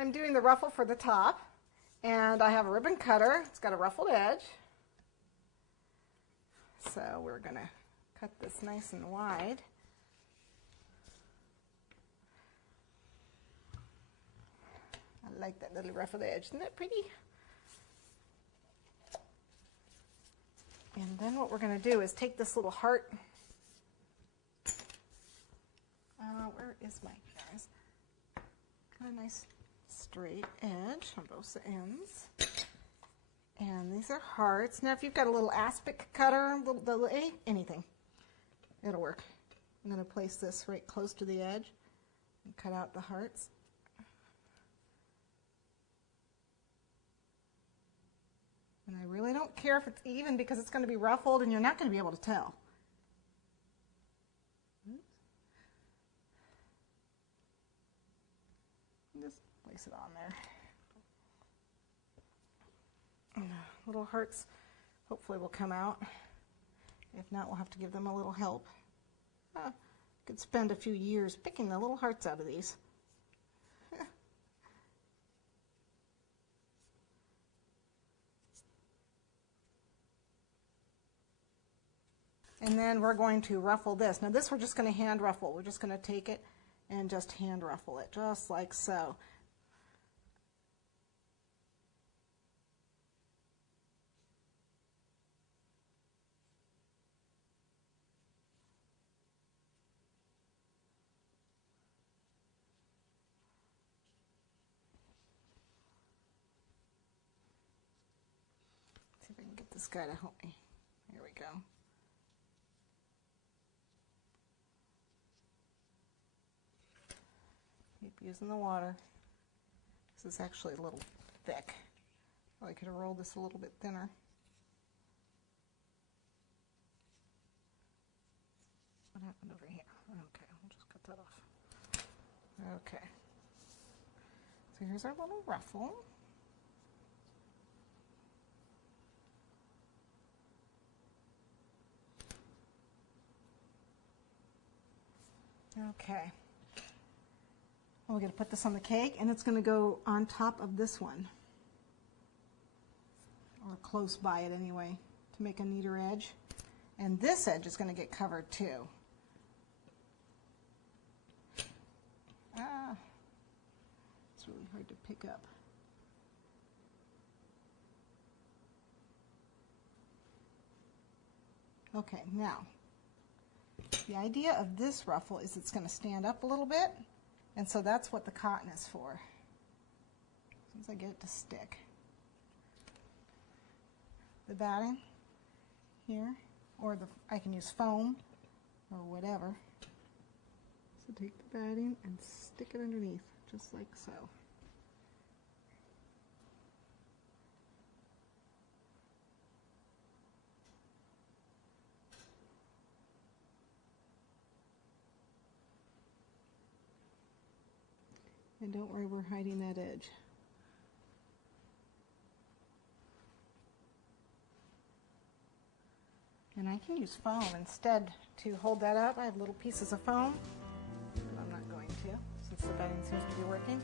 I'm doing the ruffle for the top, and I have a ribbon cutter. It's got a ruffled edge. So we're going to cut this nice and wide. I like that little ruffled edge. Isn't that pretty? And then what we're going to do is take this little heart. Where is my guys? Got a nice straight edge on both ends. And these are hearts. Now if you've got a little aspic cutter, anything, it'll work. I'm going to place this right close to the edge and cut out the hearts. And I really don't care if it's even because it's going to be ruffled and you're not going to be able to tell. Just place it on there. And little hearts hopefully will come out. If not, we'll have to give them a little help. Could spend a few years picking the little hearts out of these. And then we're going to ruffle this. Now this we're just going to hand ruffle. We're just going to take it and just hand ruffle it, just like so. See if I can get this guy to help me. Here we go. Keep using the water. This is actually a little thick. I could have rolled this a little bit thinner. What happened over here? Okay, we'll just cut that off. Okay. So here's our little ruffle. Okay. We're going to put this on the cake, and it's going to go on top of this one, or close by it anyway, to make a neater edge. And this edge is going to get covered too. It's really hard to pick up. Okay, now, the idea of this ruffle is it's going to stand up a little bit. And so that's what the cotton is for. As soon as I get it to stick. The batting here, or I can use foam or whatever. So take the batting and stick it underneath, just like so. And don't worry, we're hiding that edge. And I can use foam instead to hold that up. I have little pieces of foam, but I'm not going to, since the batting seems to be working.